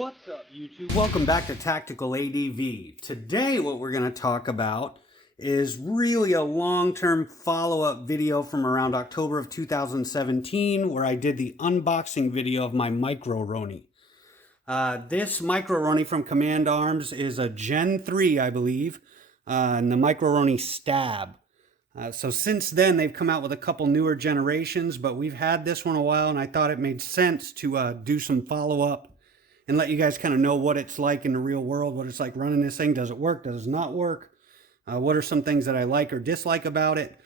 What's up, YouTube? Welcome back to TacticalAdv. Today what we're going to talk about is really a long-term follow-up video from around October of 2017 where I did the unboxing video of my Micro Roni. This Micro Roni from Command Arms is a Gen 3, I believe, and the Micro Roni Stab. So since then, they've come out with a couple newer generations, but we've had this one a while, and I thought it made sense to do some follow-up and let you guys kind of know what it's like in the real world, what it's like running this thing. Does it work? Does it not work? What are some things that I like or dislike about it?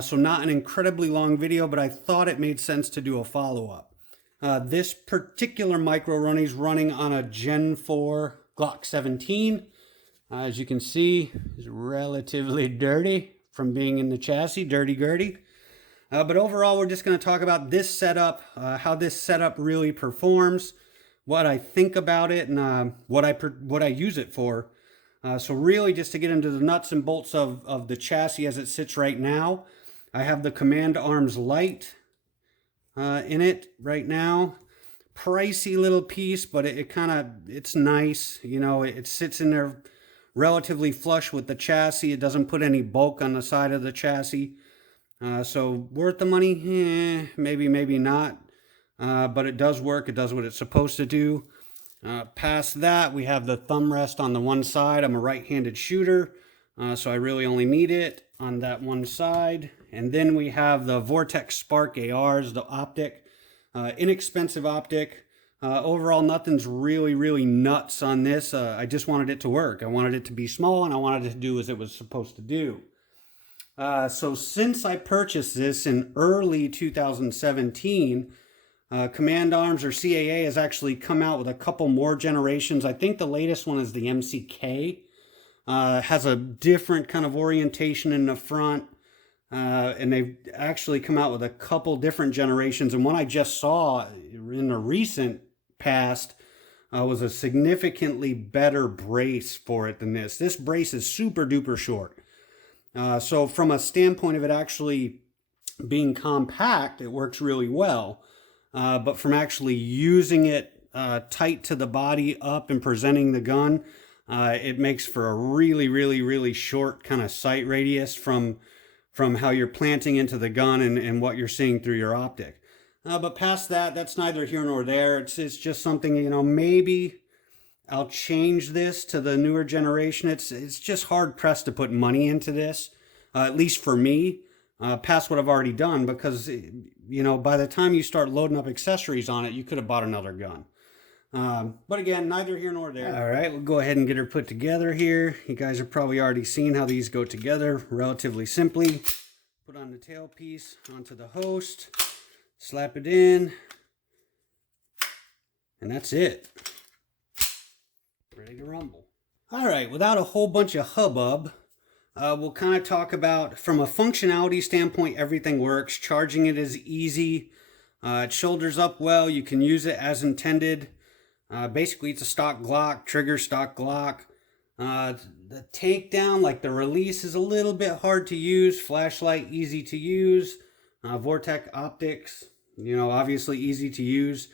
So not an incredibly long video, but I thought it made sense to do a follow-up. This particular Micro Roni is running on a Gen 4 Glock 17. As you can see, it's relatively dirty from being in the chassis, dirty-gurdy. But overall, we're just going to talk about this setup, how this setup really performs, what I think about it, and what I use it for. So really just to get into the nuts and bolts of the chassis as it sits right now, I have the Command Arms Light in it right now. Pricey little piece, but it's nice. You know, it sits in there relatively flush with the chassis. It doesn't put any bulk on the side of the chassis. So worth the money? Maybe, maybe not. But it does work. It does what it's supposed to do. Past that, we have the thumb rest on the one side. I'm a right-handed shooter, so I really only need it on that one side. And then we have the Vortex Spark ARs, the optic. Inexpensive optic. Overall, nothing's really nuts on this. I just wanted it to work. I wanted it to be small, and I wanted it to do as it was supposed to do. So since I purchased this in early 2017, Command Arms, or CAA, has actually come out with a couple more generations. I think the latest one is the MCK. Has a different kind of orientation in the front. And they've actually come out with a couple different generations. And one I just saw in the recent past was a significantly better brace for it than this. This brace is super duper short. So from a standpoint of it actually being compact, it works really well. But from actually using it tight to the body up and presenting the gun, it makes for a really short kind of sight radius from how you're planting into the gun and what you're seeing through your optic. But past that, that's neither here nor there. It's just something, you know, maybe I'll change this to the newer generation. It's just hard pressed to put money into this, at least for me. Past what I've already done, because, you know, by the time you start loading up accessories on it, you could have bought another gun. But again, neither here nor there. All right, we'll go ahead and get her put together here. You guys have probably already seen how these go together relatively simply. Put on the tailpiece onto the host, slap it in, and that's it. Ready to rumble. All right, without a whole bunch of hubbub, we'll kind of talk about, from a functionality standpoint, everything works. Charging it is easy. It shoulders up well. You can use it as intended. Basically, it's a stock Glock, trigger stock Glock. The takedown, like the release, is a little bit hard to use. Flashlight, easy to use. Vortex optics, you know, obviously easy to use.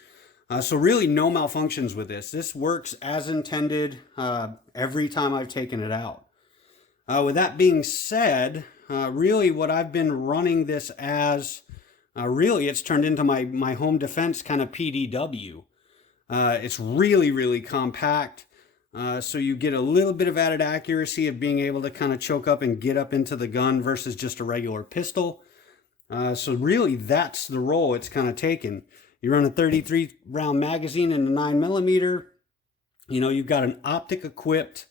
So really no malfunctions with this. This works as intended every time I've taken it out. With that being said, really what I've been running this as, really it's turned into my home defense kind of PDW. It's really compact, so you get a little bit of added accuracy of being able to kind of choke up and get up into the gun versus just a regular pistol. So really that's the role it's kind of taken. You run a 33 round magazine in a 9mm. You know, you've got an optic equipped,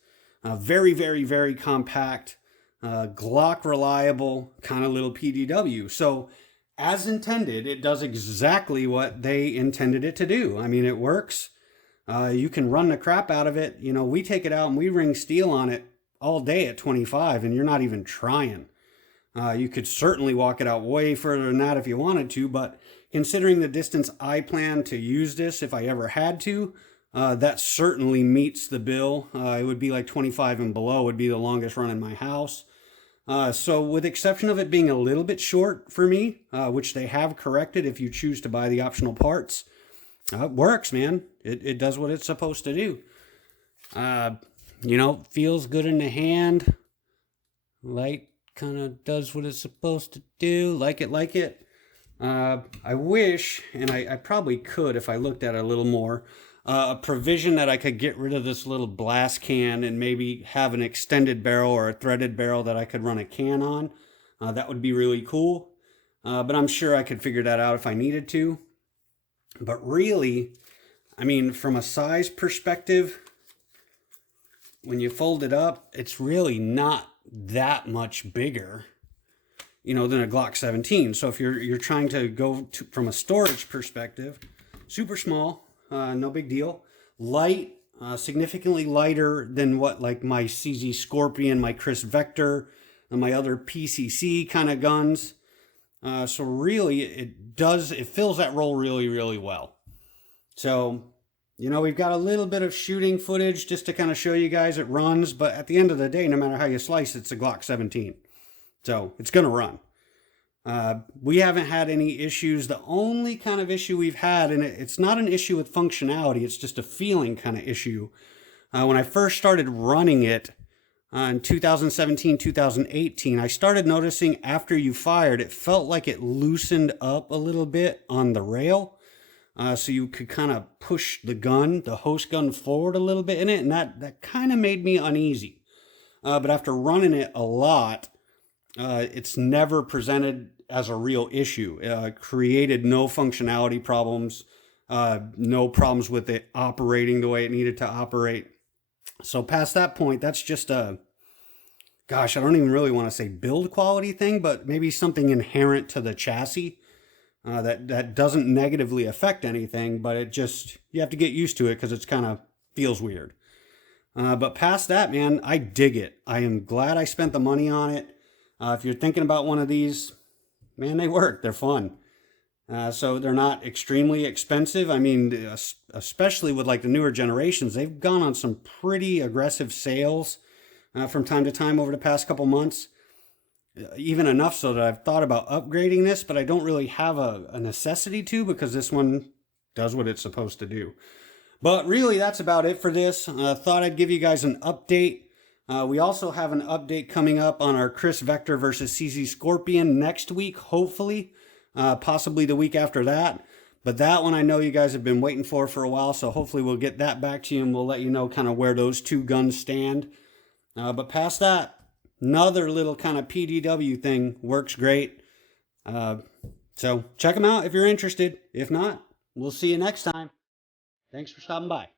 very compact, Glock reliable kind of little PDW. So as intended, it does exactly what they intended it to do. I mean, it works. You can run the crap out of it. You know, we take it out and we ring steel on it all day at 25, and you're not even trying. You could certainly walk it out way further than that if you wanted to, but considering the distance I plan to use this if I ever had to, that certainly meets the bill. It would be like 25 and below would be the longest run in my house. So with exception of it being a little bit short for me, which they have corrected if you choose to buy the optional parts, It works, man. It does what it's supposed to do. You know, feels good in the hand. Light kind of does what it's supposed to do. Like it. I wish, and I probably could if I looked at it a little more, a provision that I could get rid of this little blast can and maybe have an extended barrel or a threaded barrel that I could run a can on. That would be really cool. But I'm sure I could figure that out if I needed to. But really, I mean, from a size perspective, when you fold it up, it's really not that much bigger, you know, than a Glock 17. So if you're trying to go from a storage perspective, super small, no big deal. Light, significantly lighter than what like my CZ Scorpion, my Chris Vector, and my other PCC kind of guns. So really, it fills that role really, really well. So, you know, we've got a little bit of shooting footage just to kind of show you guys it runs, but at the end of the day, no matter how you slice, it's a Glock 17. So it's going to run. We haven't had any issues. The only kind of issue we've had, and it's not an issue with functionality, it's just a feeling kind of issue. When I first started running it in 2017, 2018, I started noticing after you fired, it felt like it loosened up a little bit on the rail. So you could kind of push the host gun forward a little bit in it, and that kind of made me uneasy. But after running it a lot, it's never presented as a real issue. Created no functionality problems, no problems with it operating the way it needed to operate. So past that point, that's just gosh, I don't even really want to say build quality thing, but maybe something inherent to the chassis. That doesn't negatively affect anything, but you have to get used to it because it's kind of feels weird. But past that, man, I dig it. I am glad I spent the money on it. If you're thinking about one of these, man, they work. They're fun. So they're not extremely expensive. I mean, especially with like the newer generations, they've gone on some pretty aggressive sales from time to time over the past couple months. Even enough so that I've thought about upgrading this, but I don't really have a necessity to because this one does what it's supposed to do. But really, that's about it for this. Thought I'd give you guys an update. We also have an update coming up on our Chris Vector versus CZ Scorpion next week, hopefully, possibly the week after that. But that one I know you guys have been waiting for a while, so hopefully we'll get that back to you and we'll let you know kind of where those two guns stand. But past that, another little kind of PDW thing works great. So check them out if you're interested. If not, we'll see you next time. Thanks for stopping by.